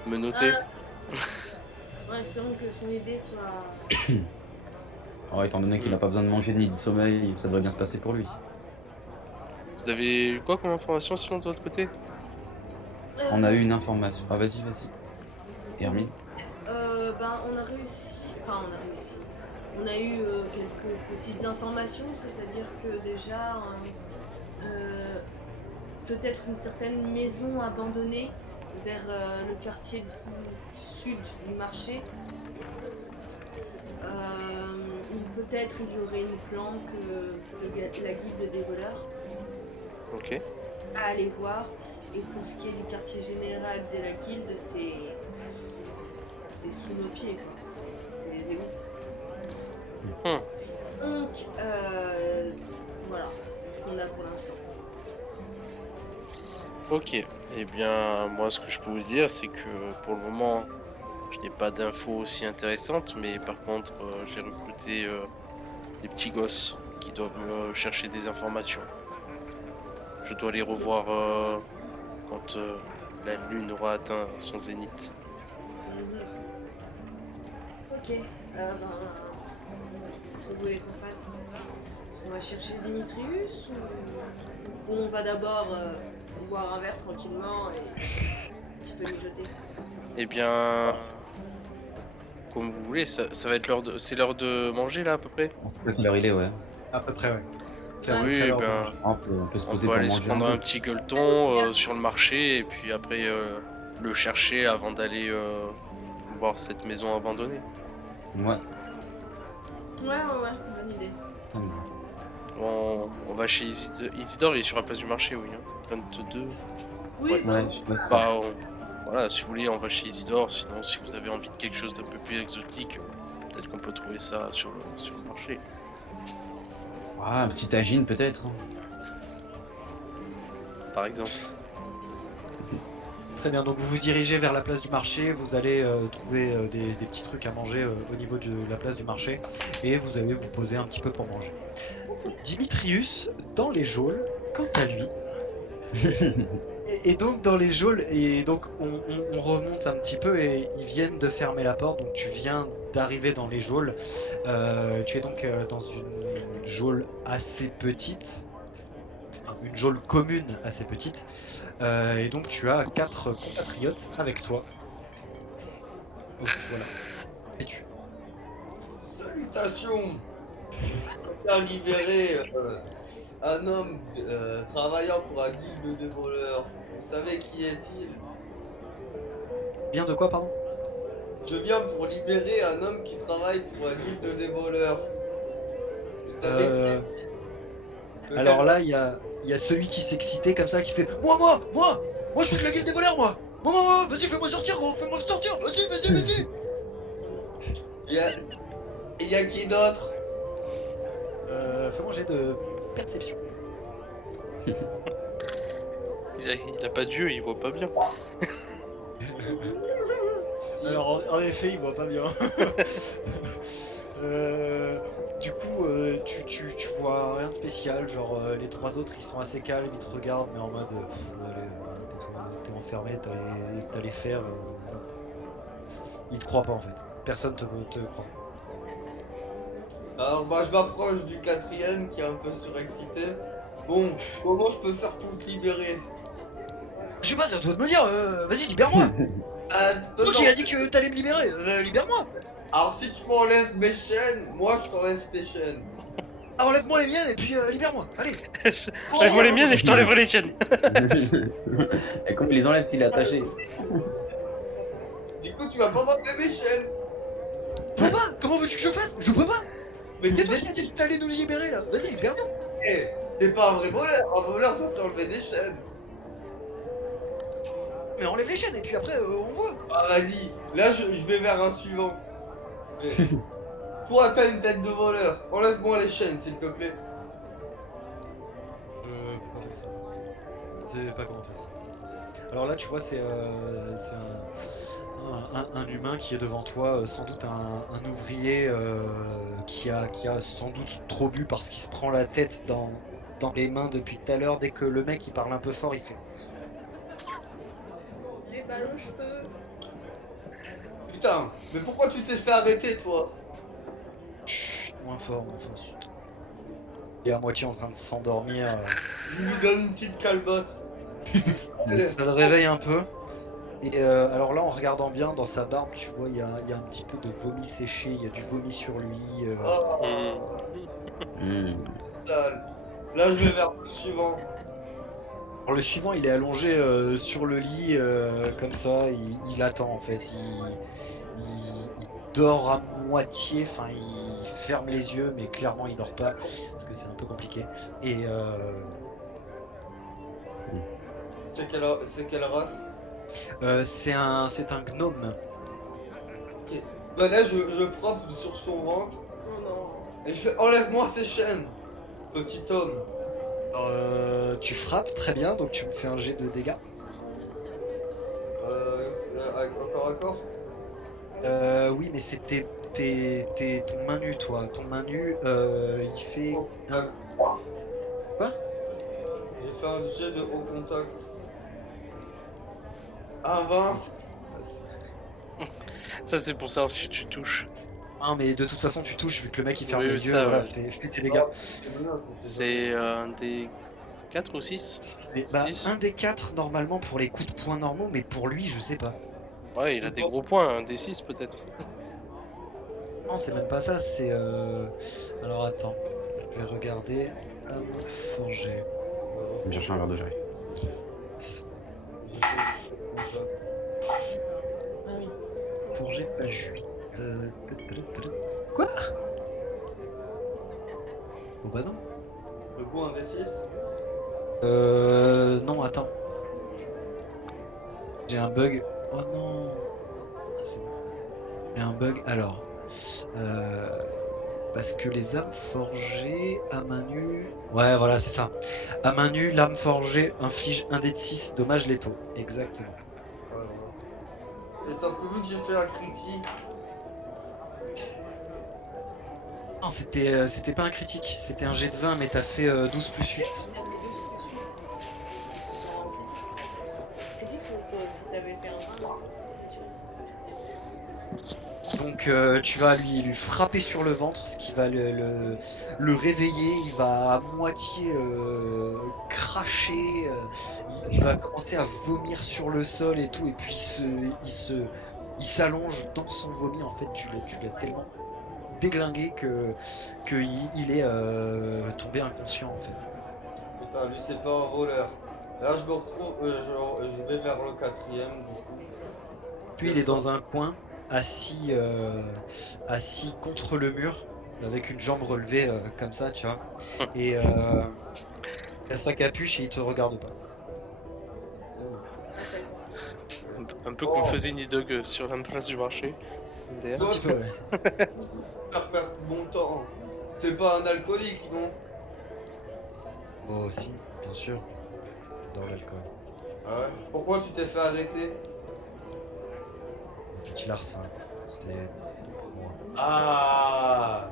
menottés. Ouais, espérons que son idée soit. Alors, étant donné qu'il n'a pas besoin de manger ni de sommeil, ça devrait bien se passer pour lui. Vous avez eu quoi comme information sinon de votre côté? On a eu une information. Ah, vas-y, vas-y. Hermine. Ben, on a réussi. Enfin, on a réussi. On a eu quelques petites informations, c'est-à-dire que déjà, peut-être une certaine maison abandonnée vers le quartier du sud du marché. Ou peut-être il y aurait une planque, la guilde des voleurs, Ok. à aller voir. Et pour ce qui est du quartier général de la guilde, c'est sous nos pieds, quoi. C'est les égouts. Hmm. Donc, voilà, c'est ce qu'on a pour l'instant. Ok. Eh bien, moi, ce que je peux vous dire, c'est que pour le moment, je n'ai pas d'infos aussi intéressantes, mais par contre, j'ai recruté des petits gosses qui doivent chercher des informations. Je dois les revoir quand la lune aura atteint son zénith. Ok, ben, qu'est-ce que vous voulez qu'on fasse? Est-ce qu'on va chercher Dimitrius ou on va d'abord boire un verre tranquillement et un petit peu mijoter? Eh bien, comme vous voulez, ça va être l'heure de... C'est l'heure de manger là à peu près? Quelle heure il est, ouais. À peu près, ouais. Ouais. À peu Oui, près eh l'heure de bien, manger. On peut se on poser peut pour aller se manger prendre un un peu. petit gueuleton sur le marché et puis après le chercher avant d'aller voir cette maison abandonnée. Ouais. Ouais, bonne idée. Ça me va. On va chez Isidore, il est sur la place du marché, oui. Hein. 22. Oui, Ouais. bah, Ouais, je sais pas. Bah, voilà, si vous voulez, on va chez Isidore. Sinon, si vous avez envie de quelque chose d'un peu plus exotique, peut-être qu'on peut trouver ça sur le marché. Ah, un petit tagine peut-être. Hein. Par exemple. Très bien, donc vous vous dirigez vers la place du marché, vous allez trouver des petits trucs à manger au niveau de la place du marché et vous allez vous poser un petit peu pour manger. Dimitrius, dans les geôles, quant à lui, et donc dans les geôles, et donc on remonte un petit peu et ils viennent de fermer la porte, donc tu viens d'arriver dans les geôles. Tu es donc dans une geôle assez petite, enfin, une geôle commune assez petite, et donc tu as 4 compatriotes avec toi. Donc voilà. Et tu. Salutations. Je viens libérer un homme travaillant pour la guilde des voleurs. Vous savez qui est-il? Bien de quoi, pardon? Je viens pour libérer un homme qui travaille pour la guilde des voleurs. Vous savez Euh, qui Alors là, il y a celui qui s'excitait comme ça, qui fait moi, je suis de la guilde des voleurs, moi! Moi, vas-y, fais-moi sortir, gros, fais-moi sortir, vas-y! il y a qui d'autre? Fais-moi jet de perception. Il a pas d'yeux, il voit pas bien. Alors, en effet, il voit pas bien. Du coup, tu vois rien de spécial, genre les 3 autres ils sont assez calmes, ils te regardent, mais en mode allez, t'es enfermé, t'as les faire. Ils te croient pas en fait. Personne te croit. Alors bah je m'approche du quatrième qui est un peu surexcité. Bon, comment je peux faire pour te libérer? Je sais pas, c'est à toi de me dire, vas-y, libère-moi! Non, Toi qui as dit que t'allais me libérer, libère-moi! alors si tu m'enlèves mes chaînes, moi je t'enlève tes chaînes. Ah, enlève-moi les miennes et puis libère-moi, allez! Enlève-moi les miennes et je t'enlèverai les tiennes. Et comme il les enlève s'il est attaché. Du coup tu vas pas m'enlever mes chaînes. peux pas. Comment veux-tu que je fasse? Je peux pas. Mais C'est tu toi qui as dit que t'allais nous libérer là. Vas-y, libère-nous. t'es pas un vrai voleur. Un voleur, ça s'enlever des chaînes. Mais enlève les chaînes et puis après on voit. Ah, vas-y. Là, je vais vers un suivant. Mais... Toi, t'as une tête de voleur. Enlève-moi les chaînes, s'il te plaît. Je peux pas faire ça. Je sais pas comment faire ça. Alors là, tu vois, c'est un humain qui est devant toi, sans doute un ouvrier qui a sans doute trop bu parce qu'il se prend la tête dans les mains depuis tout à l'heure. Dès que le mec il parle un peu fort, il fait. Les balles aux cheveux. Putain, mais pourquoi tu t'es fait arrêter, toi? Chut, moins fort, moins fort. Il est à moitié en train de s'endormir. Je lui donne une petite calbotte. Ça le réveille un peu. Et alors là, en regardant bien dans sa barbe, tu vois, il y a un petit peu de vomi séché, il y a du vomi sur lui. Oh, sale. Là, je vais vers le suivant. Alors le suivant, il est allongé sur le lit, comme ça, il attend en fait. Il dort à moitié, enfin, il ferme les yeux, mais clairement, il dort pas, parce que c'est un peu compliqué. Et C'est quelle race? c'est un gnome. Ok. Bah là, je frappe sur son ventre Non, non. et je fais enlève-moi ces chaînes, petit homme. Tu frappes, très bien, donc tu me fais un jet de dégâts. Encore à corps? Oui, mais c'était ton main nue, toi. Ton main nue, il fait un... Quoi? J'ai fait un jet de haut contact. Un 20. Ça, c'est pour savoir si tu touches. Ah, mais de toute façon, tu touches, vu que le mec il ferme Oui, les yeux, ça, voilà, ouais. fais tes dégâts. C'est un des 4 ou 6? Bah, Six. un des 4 normalement pour les coups de poing normaux, mais pour lui, je sais pas. Ouais, il a des gros points, un des 6 peut-être. Non, c'est même pas ça, c'est... Alors attends, je vais regarder. Âme forgée. Je vais me chercher un verre de j'arrive. Ah oui. Forgée, page 8. Quoi? Oh bah non. Le coup, un D6. Non, attends. J'ai un bug. Oh non. J'ai un bug. Alors. Parce que les âmes forgées à main nue. Ouais, voilà, c'est ça. À main nue, l'âme forgée inflige 1 dé de 6 dommages létaux. Exactement. Et sauf que vu que j'ai fait un critique, Non, c'était pas un critique. C'était un jet de 20, mais t'as fait 12 plus 8. Il a mis 12 plus 8. Je dis que si t'avais fait un 20, Donc tu vas lui frapper sur le ventre, ce qui va le réveiller. Il va à moitié cracher, il va commencer à vomir sur le sol et tout, et puis il s'allonge dans son vomi. En fait, tu l'as tellement déglingué que il est tombé inconscient en fait. putain, lui c'est pas un voleur. Là je me retrouve, je vais vers le quatrième du coup. Puis il est dans un coin, assis contre le mur, avec une jambe relevée comme ça, tu vois. Et il a sa capuche et il te regarde pas. Un peu comme faisait Nidog sur la place du marché. D'ailleurs. Un petit peu, ouais. Faire perdre mon temps. T'es pas un alcoolique, non? Oh, aussi, bien sûr. Dans l'alcool. Ah ouais. Pourquoi tu t'es fait arrêter? Un petit larcin. C'est pour moi. Ah,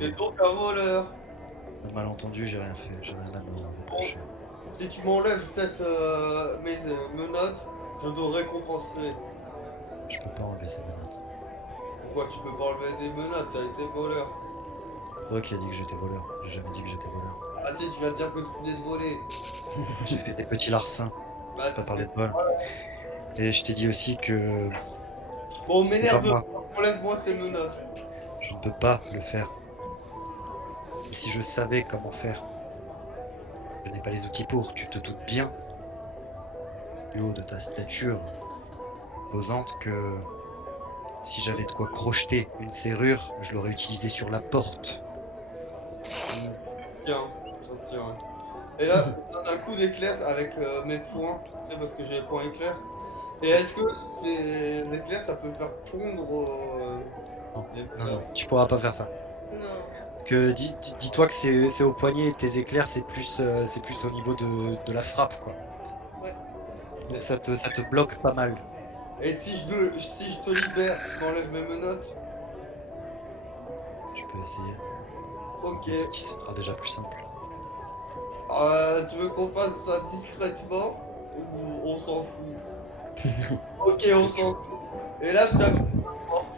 t'es donc un voleur. Un malentendu, j'ai rien fait. J'ai rien à me reprocher. Si tu m'enlèves cette mes menottes, je te récompenserai. Je peux pas enlever ces menottes. Pourquoi tu peux pas enlever des menottes? T'as été voleur. Toi qui a dit que j'étais voleur. J'ai jamais dit que j'étais voleur. Ah si, tu vas dire que tu venais de voler. J'ai fait des petits larcins. Bah, Pas parler c'est- de vol. Et je t'ai dit aussi que Bon, c'était m'énerve, pas moi. enlève-moi ces menottes. Je ne peux pas le faire. Même si je savais comment faire. Je n'ai pas les outils pour, tu te doutes bien, du haut de ta stature posante, que Si j'avais de quoi crocheter une serrure, je l'aurais utilisé sur la porte. Tiens, ça se tient. Et là, je donne un coup d'éclair avec mes poings, tu sais, parce que j'ai les poings éclairs. Et est-ce que ces éclairs, ça peut faire fondre Non, les non, non, tu pourras pas faire ça. Non. Parce que dis-toi que c'est au poignet et tes éclairs, c'est plus au niveau de la frappe, quoi. Ouais. Ça te bloque pas mal. Et si je te libère, tu m'enlèves mes menottes? Tu peux essayer. Ok. Ce sera déjà plus simple. Tu veux qu'on fasse ça discrètement ou on s'en fout? Ok, on s'en fout. Et là, je tape sur la porte.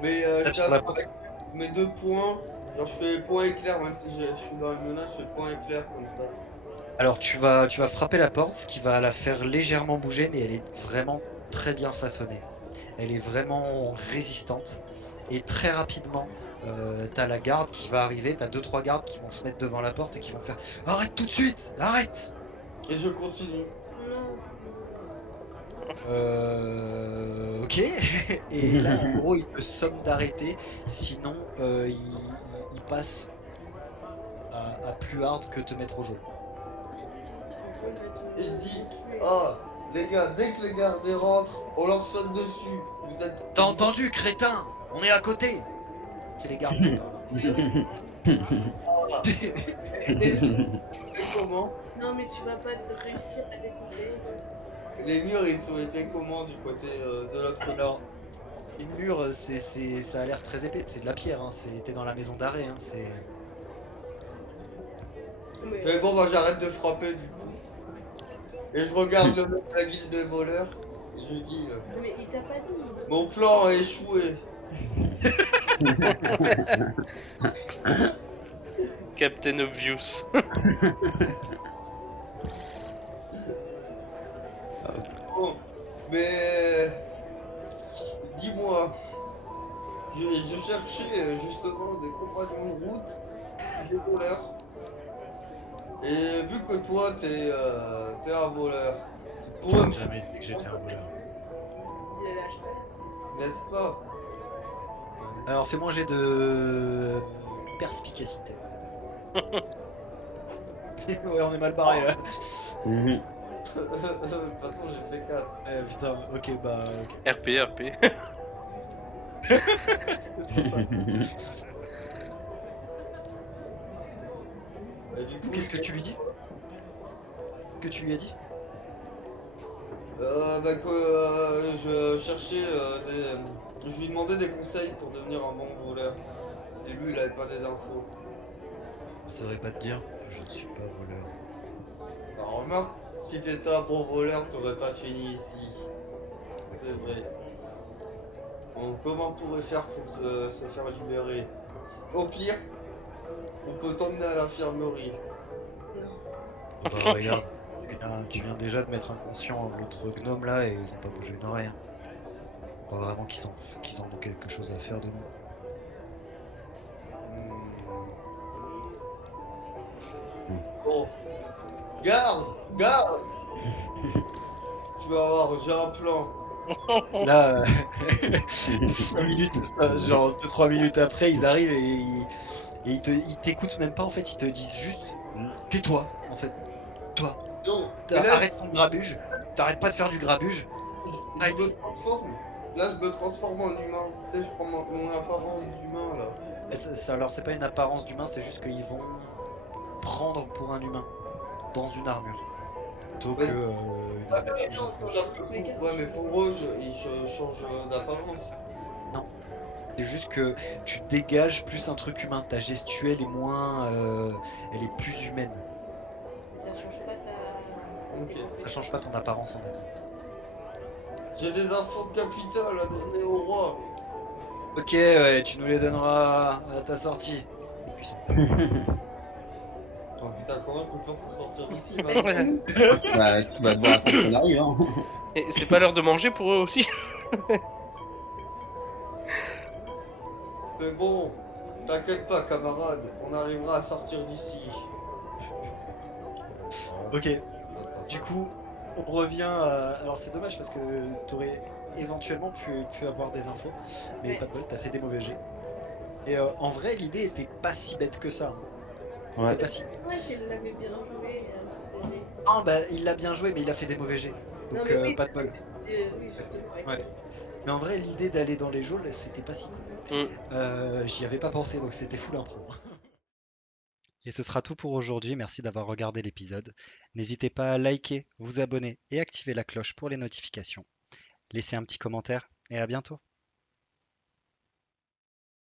Mais je Tape sur la tape porte. avec mes 2 points. Genre, je fais point éclair, même si je suis dans les menaces, je fais point éclair comme ça. Alors tu vas frapper la porte, ce qui va la faire légèrement bouger, mais elle est vraiment très bien façonnée. Elle est vraiment résistante. Et très rapidement, t'as la garde qui va arriver, t'as 2-3 gardes qui vont se mettre devant la porte et qui vont faire « Arrête tout de suite! Arrête !» Et je continue. Non. Ok. Et là, en gros, il te somme d'arrêter, sinon il passe à plus hard que te mettre au jeu. Et je dis, ah, les gars, dès que les gardes rentrent, on leur saute dessus. Vous êtes. T'as entendu, crétin? On est à côté! C'est les gardes qui parlent. Ah. Et comment? Non, mais tu vas pas réussir à défoncer. Les murs, ils sont épais comment du côté de l'autre côté? Alors, les murs, ça a l'air très épais, c'est de la pierre, hein. T'es dans la maison d'arrêt, hein. Mais bon, bah j'arrête de frapper du coup. Et je regarde le mec de la guilde des voleurs. Et je lui dis, Mais il t'a pas dit. mon plan a échoué. Captain Obvious. Bon, mais dis-moi, je cherchais justement des compagnons de route, des voleurs. Et vu que toi t'es un voleur, tu pourrais me Jamais dit que j'étais un voleur. Il a lâché pas. n'est-ce pas? Alors, fais-moi un jet de perspicacité. Ouais, on est mal barré. Hein. Mhm. De toute façon j'ai fait 4. Putain, ok, bah. Ok. RP. C'était trop ça. Et du coup, Qu'est-ce que tu lui dis? Que tu lui as dit? bah que je cherchais je lui demandais des conseils pour devenir un bon voleur. Et lui il avait pas des infos. Je saurais pas te dire, je ne suis pas voleur. Alors remarque, si t'étais un bon voleur, t'aurais pas fini ici. C'est vrai. Bon, comment on pourrait faire pour se faire libérer? Au pire, on peut t'emmener à l'infirmerie. Bah, regarde, tu viens déjà de mettre inconscient l'autre gnome là et ils ont pas bougé une oreille. Hein. Je crois vraiment qu'ils ont quelque chose à faire de nous. Bon. Garde! Garde! Tu vas voir, j'ai un plan. Là, 5 minutes, genre 2-3 minutes après, ils arrivent et ils t'écoutent même pas en fait, ils te disent juste tais-toi en fait. Toi, Non, mais là, arrête ton grabuge, t'arrêtes pas de faire du grabuge. Arrête. je me transforme. Là, je me transforme en humain. Tu sais, je prends mon apparence d'humain là. Alors c'est pas une apparence d'humain, c'est juste qu'ils vont prendre pour un humain dans une armure. Plutôt que. Ah, mais ouais, mais pour eux, ils changent d'apparence. C'est juste que tu dégages plus un truc humain. Ta gestuelle est moins. Elle est plus humaine. Ça change pas ta. Ok. Ça change pas ton apparence en elle. J'ai des infos capitales à donner au roi. Ok, ouais, tu nous les donneras à ta sortie. Et puis, Oh putain, comment je peux faire pour sortir d'ici Bah, tu vas devoir attendre qu'on arrive, hein. Et c'est pas l'heure de manger pour eux aussi? Mais bon, t'inquiète pas, camarade, on arrivera à sortir d'ici. Ok, du coup, on revient à... Alors c'est dommage parce que t'aurais éventuellement pu avoir des infos. Mais Ouais. pas de bol, t'as fait des mauvais jets. Et en vrai, l'idée était pas si bête que ça, hein. Ouais. C'était pas si... Ouais, s'il l'avait bien joué. Non, bah, il l'a bien joué, mais il a fait des mauvais jets. Non, Donc, mais oui, pas de bol. oui, justement. Ouais. Mais en vrai, l'idée d'aller dans les geôles, c'était pas si con. J'y avais pas pensé, donc c'était full impro. Et ce sera tout pour aujourd'hui. Merci d'avoir regardé l'épisode. N'hésitez pas à liker, vous abonner et activer la cloche pour les notifications. Laissez un petit commentaire et à bientôt.